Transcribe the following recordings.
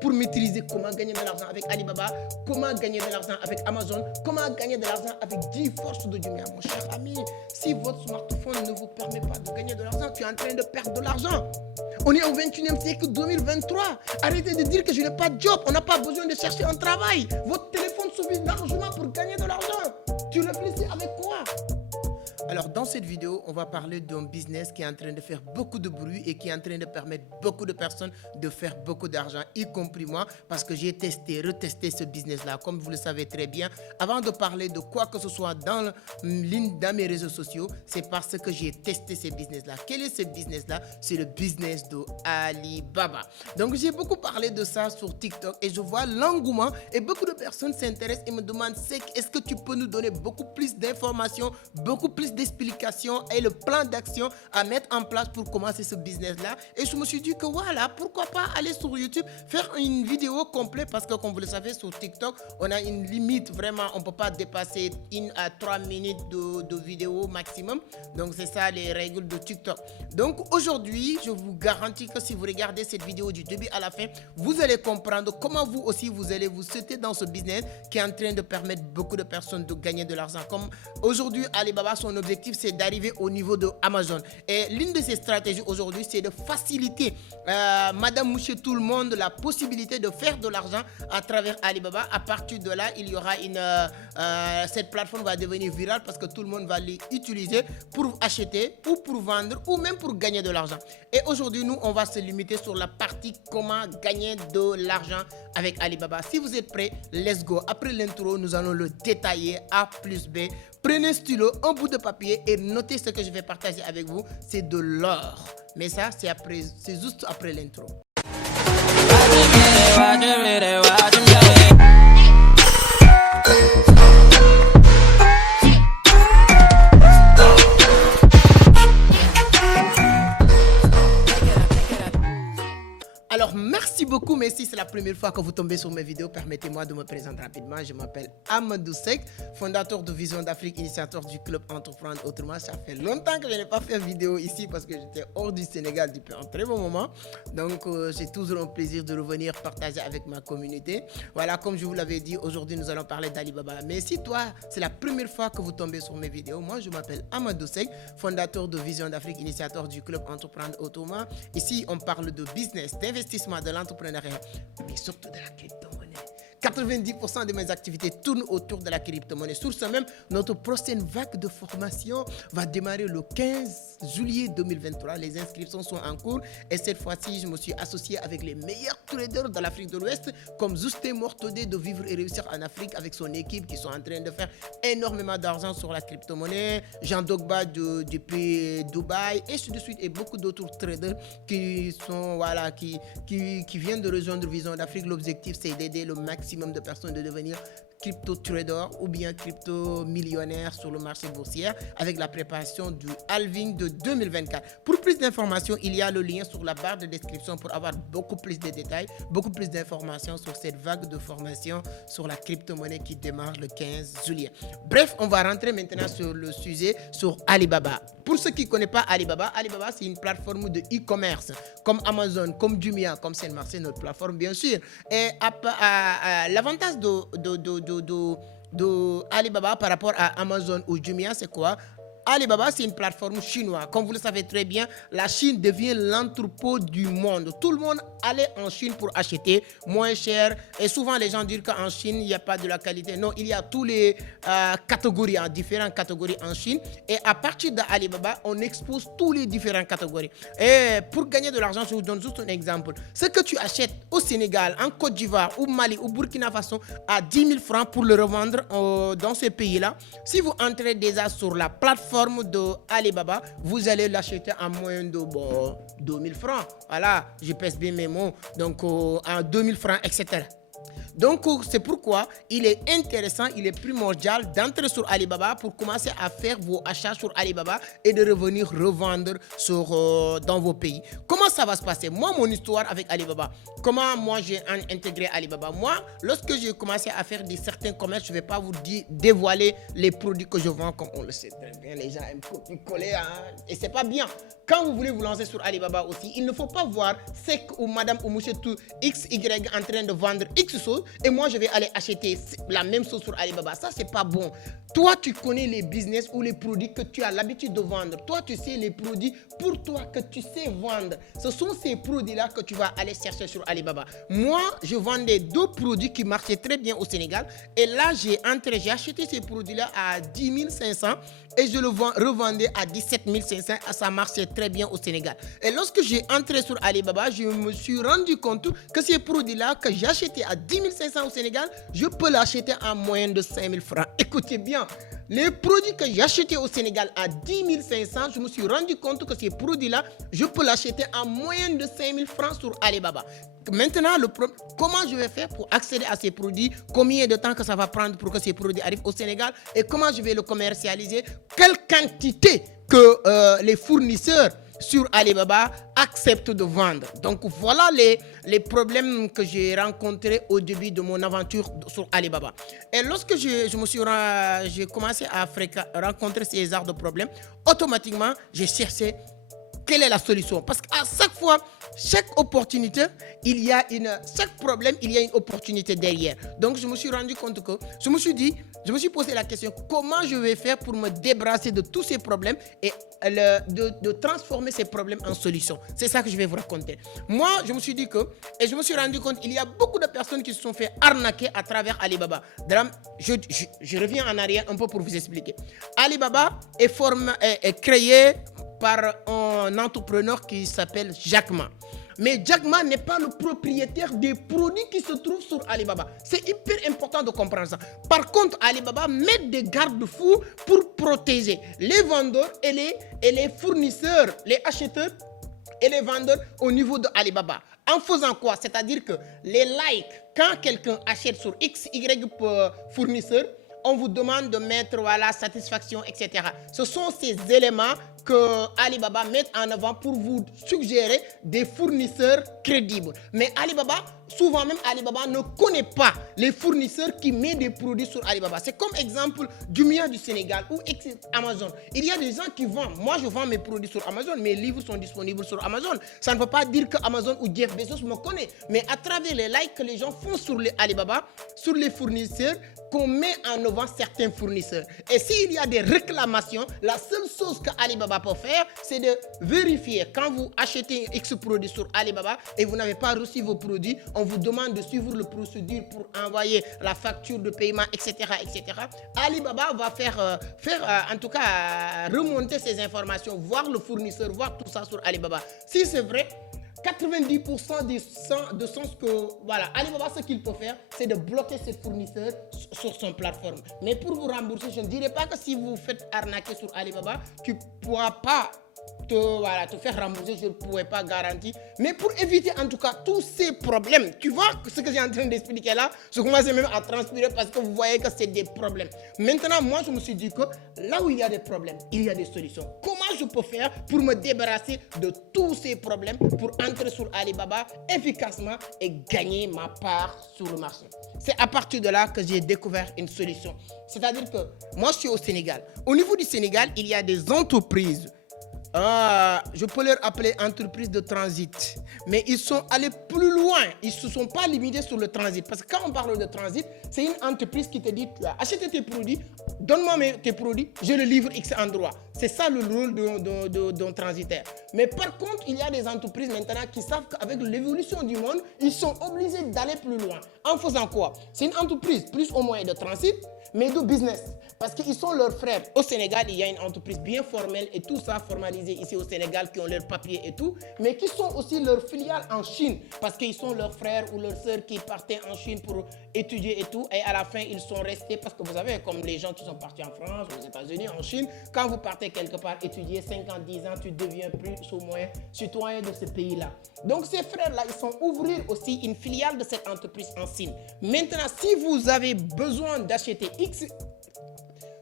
pour maîtriser comment gagner de l'argent avec Alibaba, comment gagner de l'argent avec Amazon, comment gagner de l'argent avec 10 forces de Jumia. Mon cher ami, si votre smartphone ne vous permet pas de gagner de l'argent, tu es en train de perdre de l'argent. On est au 21e siècle 2023. Arrêtez de dire que je n'ai pas de job. On n'a pas besoin de chercher un travail. Votre téléphone suffit largement pour gagner de l'argent. Tu réfléchis avec quoi? Alors, dans cette vidéo, on va parler d'un business qui est en train de faire beaucoup de bruit et qui est en train de permettre beaucoup de personnes de faire beaucoup d'argent, y compris moi, parce que j'ai testé, retesté ce business-là, comme vous le savez très bien. Avant de parler de quoi que ce soit dans mes réseaux sociaux, c'est parce que j'ai testé ce business-là. Quel est ce business-là? C'est le business de Alibaba. Donc, j'ai beaucoup parlé de ça sur TikTok et je vois l'engouement et beaucoup de personnes s'intéressent et me demandent est-ce que tu peux nous donner beaucoup plus d'informations, beaucoup plus d'explications et le plan d'action à mettre en place pour commencer ce business-là. Et je me suis dit que voilà, pourquoi pas aller sur YouTube, faire une vidéo complète parce que comme vous le savez, sur TikTok, on a une limite vraiment, on ne peut pas dépasser 1 à 3 minutes de vidéo maximum. Donc, c'est ça les règles de TikTok. Donc, aujourd'hui, je vous garantis que si vous regardez cette vidéo du début à la fin, vous allez comprendre comment vous aussi, vous allez vous sauter dans ce business qui est en train de permettre beaucoup de personnes de gagner de l'argent. Comme aujourd'hui, Alibaba, son objectif, c'est d'arriver au niveau de Amazon. Et l'une de ses stratégies aujourd'hui, c'est de faciliter Madame Monsieur tout le monde la possibilité de faire de l'argent à travers Alibaba. À partir de là, il y aura cette plateforme va devenir virale parce que tout le monde va l'utiliser pour acheter ou pour vendre ou même pour gagner de l'argent. Et aujourd'hui, nous, on va se limiter sur la partie comment gagner de l'argent avec Alibaba. Si vous êtes prêts, let's go. Après l'intro, nous allons le détailler A plus B. Prenez un stylo, un bout de papier et notez ce que je vais partager avec vous. C'est de l'or. Mais ça, c'est juste après l'intro. Alors, merci beaucoup, mais si c'est la première fois que vous tombez sur mes vidéos, permettez-moi de me présenter rapidement. Je m'appelle Amadou Seck, fondateur de Vision d'Afrique, initiateur du club Entreprendre Autrement. Ça fait longtemps que je n'ai pas fait une vidéo ici parce que j'étais hors du Sénégal depuis un très bon moment. Donc, j'ai toujours un plaisir de revenir partager avec ma communauté. Voilà, comme je vous l'avais dit, aujourd'hui, nous allons parler d'Alibaba. Mais si toi, c'est la première fois que vous tombez sur mes vidéos, moi, je m'appelle Amadou Seck, fondateur de Vision d'Afrique, initiateur du club Entreprendre Autrement. Ici, on parle de business, d'investissement, de l'entrepreneuriat, mais surtout de la crypto-monnaie. 90% de mes activités tournent autour de la crypto-monnaie. Sur ce même, notre prochaine vague de formation va démarrer le 15 juillet 2023. Les inscriptions sont en cours et cette fois-ci, je me suis associé avec les meilleurs traders de l'Afrique de l'Ouest comme Justin Mortodé de Vivre et Réussir en Afrique avec son équipe qui sont en train de faire énormément d'argent sur la crypto-monnaie. Jean Dogba depuis Dubaï et ainsi de suite et beaucoup d'autres traders qui sont voilà qui viennent de rejoindre Vision d'Afrique. L'objectif, c'est d'aider le maximum de personnes de devenir crypto trader ou bien crypto millionnaire sur le marché boursier avec la préparation du halving de 2024. Pour plus d'informations, il y a le lien sur la barre de description pour avoir beaucoup plus de détails, beaucoup plus d'informations sur cette vague de formation sur la crypto-monnaie qui démarre le 15 juillet. Bref, on va rentrer maintenant sur le sujet sur Alibaba. Pour ceux qui ne connaissent pas Alibaba, Alibaba c'est une plateforme de e-commerce comme Amazon, comme Jumia, comme Saint-Marc, notre plateforme bien sûr. Et l'avantage de Alibaba par rapport à Amazon ou Jumia, c'est quoi? Alibaba, c'est une plateforme chinoise. Comme vous le savez très bien, la Chine devient l'entrepôt du monde. Tout le monde allait en Chine pour acheter moins cher. Et souvent, les gens disent qu'en Chine, il n'y a pas de la qualité. Non, il y a toutes les catégories, différentes catégories en Chine. Et à partir d'Alibaba, on expose tous les différentes catégories. Et pour gagner de l'argent, je vous donne juste un exemple. Ce que tu achètes au Sénégal, en Côte d'Ivoire, au Mali, au Burkina Faso, à 10 000 francs pour le revendre dans ces pays-là, si vous entrez déjà sur la plateforme de Alibaba, vous allez l'acheter à moins de 2 000 francs. Voilà, je pèse bien mes mots. Donc, à 2 000 francs, etc. Donc, c'est pourquoi il est intéressant, il est primordial d'entrer sur Alibaba pour commencer à faire vos achats sur Alibaba et de revenir revendre dans vos pays. Comment ça va se passer? Moi, mon histoire avec Alibaba, comment moi j'ai intégré Alibaba? Moi, lorsque j'ai commencé à faire certains commerces, je ne vais pas vous dévoiler les produits que je vends, comme on le sait très bien, les gens aiment copier-coller, hein, et c'est pas bien. Quand vous voulez vous lancer sur Alibaba aussi, il ne faut pas voir c'est ou madame ou monsieur tout X, Y en train de vendre X chose et moi je vais aller acheter la même chose sur Alibaba. Ça, c'est pas bon. Toi, tu connais les business ou les produits que tu as l'habitude de vendre. Toi, tu sais les produits pour toi que tu sais vendre. Ce sont ces produits-là que tu vas aller chercher sur Alibaba. Moi, je vendais 2 produits qui marchaient très bien au Sénégal. Et là, j'ai acheté ces produits-là à 10 500 et je le revendais à 17 500. Ça marchait très bien au Sénégal. Et lorsque j'ai entré sur Alibaba, je me suis rendu compte que ces produits-là que j'ai achetés à 10 500 au Sénégal, je peux l'acheter en moyenne de 5 000 francs. Écoutez bien. Les produits que j'ai achetés au Sénégal à 10 500, je me suis rendu compte que ces produits-là, je peux l'acheter en moyenne de 5 000 francs sur Alibaba. Maintenant, comment je vais faire pour accéder à ces produits? Combien de temps que ça va prendre pour que ces produits arrivent au Sénégal? Et comment je vais le commercialiser? Quelle quantité que les fournisseurs sur Alibaba acceptent de vendre. Donc voilà les problèmes que j'ai rencontrés au début de mon aventure sur Alibaba. Et lorsque j'ai commencé à rencontrer ces genres de problèmes, automatiquement j'ai cherché quelle est la solution. Parce qu'à chaque fois, chaque opportunité, chaque problème, il y a une opportunité derrière. Donc je me suis rendu compte que je me suis posé la question, comment je vais faire pour me débarrasser de tous ces problèmes et de transformer ces problèmes en solutions. C'est ça que je vais vous raconter. Moi, je me suis dit et je me suis rendu compte, il y a beaucoup de personnes qui se sont fait arnaquer à travers Alibaba. Je reviens en arrière un peu pour vous expliquer. Alibaba est créé par un entrepreneur qui s'appelle Jack Ma. Mais Jack Ma n'est pas le propriétaire des produits qui se trouvent sur Alibaba. C'est hyper important de comprendre ça. Par contre, Alibaba met des garde-fous pour protéger les vendeurs et les fournisseurs, les acheteurs et les vendeurs au niveau de Alibaba. En faisant quoi? C'est-à-dire que les likes, quand quelqu'un achète sur XY fournisseur, on vous demande de mettre satisfaction, etc. Ce sont ces éléments que Alibaba met en avant pour vous suggérer des fournisseurs crédibles. Mais souvent même Alibaba ne connaît pas les fournisseurs qui mettent des produits sur Alibaba. C'est comme exemple Jumia du Sénégal ou Amazon. Il y a des gens qui vendent. Moi, je vends mes produits sur Amazon. Mes livres sont disponibles sur Amazon. Ça ne veut pas dire que Amazon ou Jeff Bezos me connaît. Mais à travers les likes que les gens font sur les Alibaba, sur les fournisseurs, qu'on met en avant certains fournisseurs. Et s'il y a des réclamations, la seule chose que Alibaba peut faire, c'est de vérifier. Quand vous achetez X produits sur Alibaba et vous n'avez pas reçu vos produits, on vous demande de suivre la procédure pour envoyer la facture de paiement, etc. etc. Alibaba va faire en tout cas, remonter ces informations, voir le fournisseur, voir tout ça sur Alibaba. Si c'est vrai, 90% de sens que, Alibaba, ce qu'il peut faire, c'est de bloquer ses fournisseurs sur son plateforme. Mais pour vous rembourser, je ne dirais pas que si vous faites arnaquer sur Alibaba, tu ne pourras pas te faire rembourser, je ne pourrais pas garantir. Mais pour éviter en tout cas tous ces problèmes, tu vois ce que j'ai en train d'expliquer là, je commence même à transpirer parce que vous voyez que c'est des problèmes. Maintenant, moi, je me suis dit que là où il y a des problèmes, il y a des solutions. Comment je peux faire pour me débarrasser de tous ces problèmes, pour entrer sur Alibaba efficacement et gagner ma part sur le marché? C'est à partir de là que j'ai découvert une solution. C'est-à-dire que moi, je suis au Sénégal. Au niveau du Sénégal, il y a des entreprises. Je peux leur appeler entreprise de transit. Mais ils sont allés plus loin. Ils ne se sont pas limités sur le transit. Parce que quand on parle de transit, c'est une entreprise qui te dit, tu as acheté tes produits, donne-moi tes produits, je le livre X endroit. C'est ça le rôle d'un transitaire. Mais par contre, il y a des entreprises maintenant qui savent qu'avec l'évolution du monde, ils sont obligés d'aller plus loin. En faisant quoi? C'est une entreprise plus ou moins de transit, mais de business. Parce qu'ils sont leurs frères. Au Sénégal, il y a une entreprise bien formelle et tout ça formalisé ici au Sénégal, qui ont leurs papiers et tout, mais qui sont aussi leurs filiales en Chine, parce qu'ils sont leurs frères ou leurs sœurs qui partaient en Chine pour étudier et tout, et à la fin, ils sont restés, parce que vous savez, comme les gens qui sont partis en France, aux États-Unis, en Chine, quand vous partez quelque part étudier 5 ans, 10 ans, tu deviens plus ou moins citoyen de ce pays-là. Donc ces frères-là, ils sont ouvrir aussi une filiale de cette entreprise en Chine. Maintenant, si vous avez besoin d'acheter X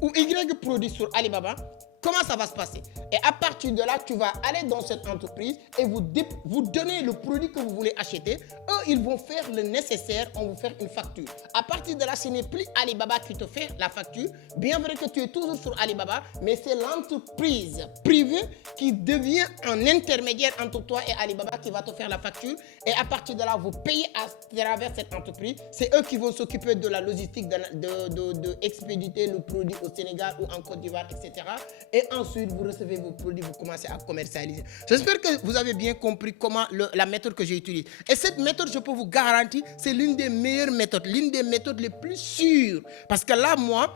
ou Y produits sur Alibaba, comment ça va se passer? Et à partir de là, tu vas aller dans cette entreprise et vous donnez le produit que vous voulez acheter. Eux, ils vont faire le nécessaire, on vous faire une facture. À partir de là, ce n'est plus Alibaba qui te fait la facture. Bien vrai que tu es toujours sur Alibaba, mais c'est l'entreprise privée qui devient un intermédiaire entre toi et Alibaba qui va te faire la facture. Et à partir de là, vous payez à travers cette entreprise. C'est eux qui vont s'occuper de la logistique, de expéditer le produit au Sénégal ou en Côte d'Ivoire, etc. Et ensuite, vous recevez vos produits, vous commencez à commercialiser. J'espère que vous avez bien compris comment la méthode que j'utilise. Et cette méthode, je peux vous garantir, c'est l'une des meilleures méthodes, l'une des méthodes les plus sûres. Parce que là, moi,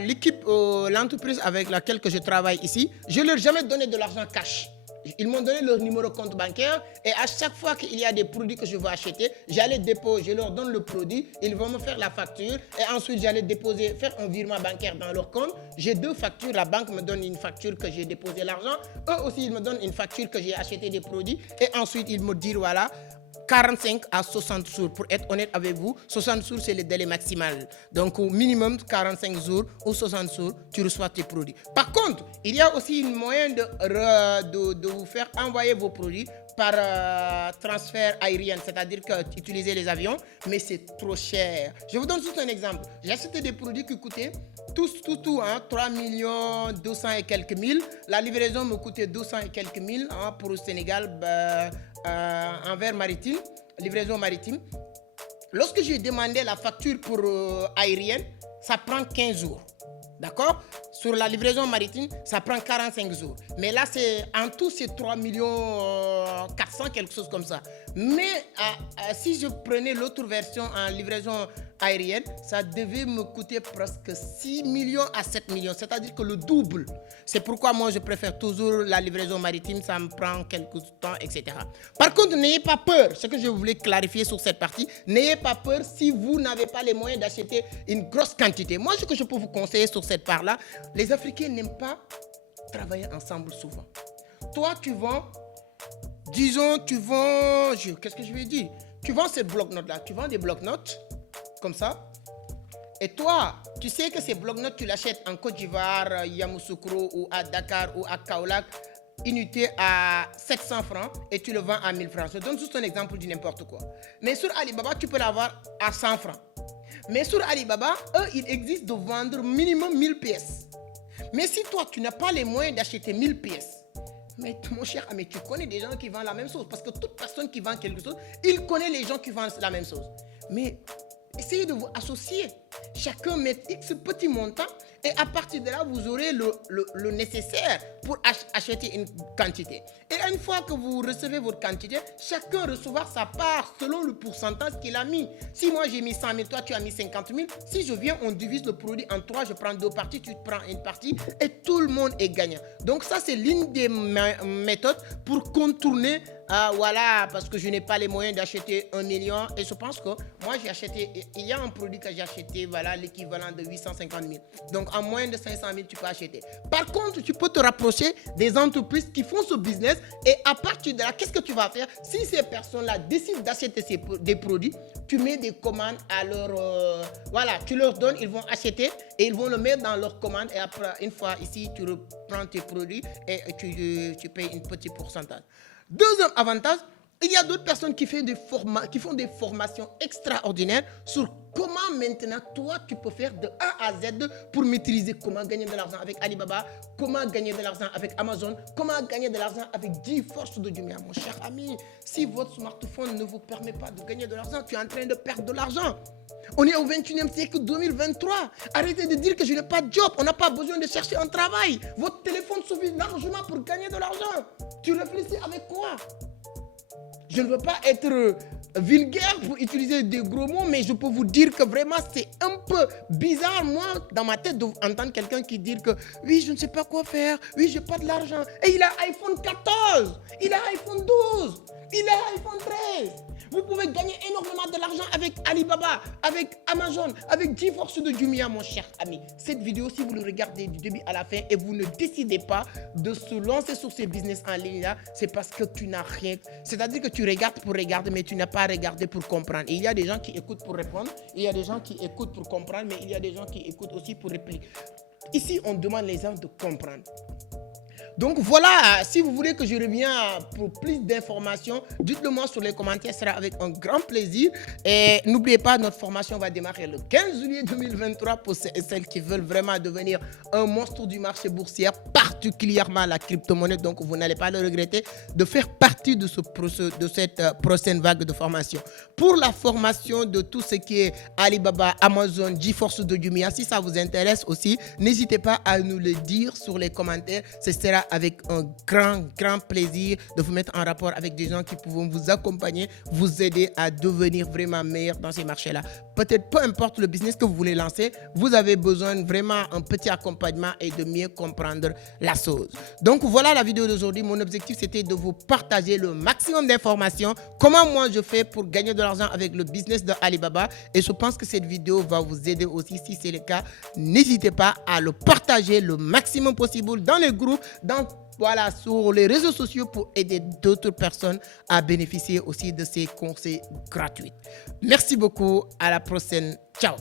l'équipe, l'entreprise avec laquelle je travaille ici, je ne leur ai jamais donné de l'argent cash. Ils m'ont donné leur numéro de compte bancaire et à chaque fois qu'il y a des produits que je veux acheter, j'allais déposer, je leur donne le produit, ils vont me faire la facture et ensuite j'allais déposer, faire un virement bancaire dans leur compte. J'ai 2 factures, la banque me donne une facture que j'ai déposé l'argent, eux aussi ils me donnent une facture que j'ai acheté des produits et ensuite ils me disent voilà, 45 à 60 jours. Pour être honnête avec vous, 60 jours, c'est le délai maximal. Donc, au minimum 45 jours ou 60 jours, tu reçois tes produits. Par contre, il y a aussi une moyen de vous faire envoyer vos produits par transfert aérien, c'est-à-dire qu'utiliser les avions, mais c'est trop cher. Je vous donne juste un exemple. J'ai acheté des produits qui coûtaient tout, 3 millions 200 et quelques mille. La livraison me coûtait 200 et quelques mille pour le Sénégal, envers maritime, livraison maritime. Lorsque j'ai demandé la facture pour aérienne, ça prend 15 jours. D'accord? Sur la livraison maritime, ça prend 45 jours. Mais là, en tout, c'est 3 millions 400, quelque chose comme ça. Mais si je prenais l'autre version en livraison aérienne, ça devait me coûter presque 6 millions à 7 millions, c'est-à-dire que le double. C'est pourquoi moi, je préfère toujours la livraison maritime, ça me prend quelques temps, etc. Par contre, n'ayez pas peur, ce que je voulais clarifier sur cette partie, n'ayez pas peur si vous n'avez pas les moyens d'acheter une grosse quantité. Moi, ce que je peux vous conseiller sur cette part-là, les Africains n'aiment pas travailler ensemble souvent. Toi, tu vends, disons, qu'est-ce que je vais dire? Tu vends ces blocs-notes-là, tu vends des blocs-notes, comme ça. Et toi, tu sais que ces blocs-notes, tu l'achètes en Côte d'Ivoire, Yamoussoukro ou à Dakar ou à Kaolack, unité à 700 francs et tu le vends à 1000 francs. Je donne juste un exemple du n'importe quoi. Mais sur Alibaba, tu peux l'avoir à 100 francs. Mais sur Alibaba, eux, il existe de vendre minimum 1000 pièces. Mais si toi, tu n'as pas les moyens d'acheter 1000 pièces, mais mon cher ami, tu connais des gens qui vendent la même chose. Parce que toute personne qui vend quelque chose, il connaît les gens qui vendent la même chose. Mais essayez de vous associer. Chacun met X petits montants et à partir de là, vous aurez le nécessaire pour acheter une quantité. Et une fois que vous recevez votre quantité, chacun recevra sa part selon le pourcentage qu'il a mis. Si moi j'ai mis 100 000, toi tu as mis 50 000, si je viens, on divise le produit en 3, je prends 2 parties, tu prends une partie et tout le monde est gagnant. Donc ça, c'est l'une des méthodes pour contourner voilà, parce que je n'ai pas les moyens d'acheter 1 million et je pense que moi j'ai acheté, il y a un produit que j'ai acheté, voilà, l'équivalent de 850 000. Donc en moins de 500 000, tu peux acheter. Par contre, tu peux te rapprocher des entreprises qui font ce business et à partir de là, qu'est-ce que tu vas faire? Si ces personnes-là décident d'acheter des produits, tu mets des commandes à leur... voilà, tu leur donnes, ils vont acheter et ils vont le mettre dans leur commande et après, une fois ici, tu reprends tes produits et tu payes un petit pourcentage. Deuxième avantage, il y a d'autres personnes qui font des formations extraordinaires sur comment maintenant toi tu peux faire de A à Z pour maîtriser comment gagner de l'argent avec Alibaba, comment gagner de l'argent avec Amazon, comment gagner de l'argent avec GeForce de Jumia. Mon cher ami, si votre smartphone ne vous permet pas de gagner de l'argent, tu es en train de perdre de l'argent. On est au 21e siècle 2023. Arrêtez de dire que je n'ai pas de job. On n'a pas besoin de chercher un travail. Votre téléphone suffit largement pour gagner de l'argent. Tu réfléchis avec quoi? Je ne veux pas être vulgaire pour utiliser des gros mots, mais je peux vous dire que vraiment c'est un peu bizarre, moi, dans ma tête, d'entendre quelqu'un qui dit que oui, je ne sais pas quoi faire, oui, j'ai pas de l'argent. Et il a iPhone 14, il a iPhone 12, il a iPhone 13. Vous pouvez gagner énormément de l'argent avec Alibaba, avec Amazon, avec GeForce de Jumia, mon cher ami. Cette vidéo, si vous le regardez du début à la fin et vous ne décidez pas de se lancer sur ces business en ligne-là, c'est parce que tu n'as rien. C'est-à-dire que tu regardes pour regarder, mais tu n'as pas regardé pour comprendre. Et il y a des gens qui écoutent pour répondre, il y a des gens qui écoutent pour comprendre, mais il y a des gens qui écoutent aussi pour répliquer. Ici, on demande les gens de comprendre. Donc voilà, si vous voulez que je revienne pour plus d'informations, dites-le moi sur les commentaires, ce sera avec un grand plaisir. Et n'oubliez pas, notre formation va démarrer le 15 juillet 2023 pour celles qui veulent vraiment devenir un monstre du marché boursier, particulièrement la crypto-monnaie. Donc vous n'allez pas le regretter de faire partie de cette prochaine vague de formation. Pour la formation de tout ce qui est Alibaba, Amazon, GeForce de Jumia, si ça vous intéresse aussi, n'hésitez pas à nous le dire sur les commentaires. Ce sera avec un grand plaisir de vous mettre en rapport avec des gens qui pourront vous accompagner, vous aider à devenir vraiment meilleur dans ces marchés-là. Peut-être peu importe le business que vous voulez lancer, vous avez besoin vraiment un petit accompagnement et de mieux comprendre la chose. Donc voilà la vidéo d'aujourd'hui. Mon objectif, c'était de vous partager le maximum d'informations. Comment moi je fais pour gagner de l'argent avec le business de Alibaba. Et je pense que cette vidéo va vous aider aussi. Si c'est le cas, n'hésitez pas à le partager le maximum possible dans les groupes, voilà, sur les réseaux sociaux pour aider d'autres personnes à bénéficier aussi de ces conseils gratuits. Merci beaucoup. À la prochaine. Ciao.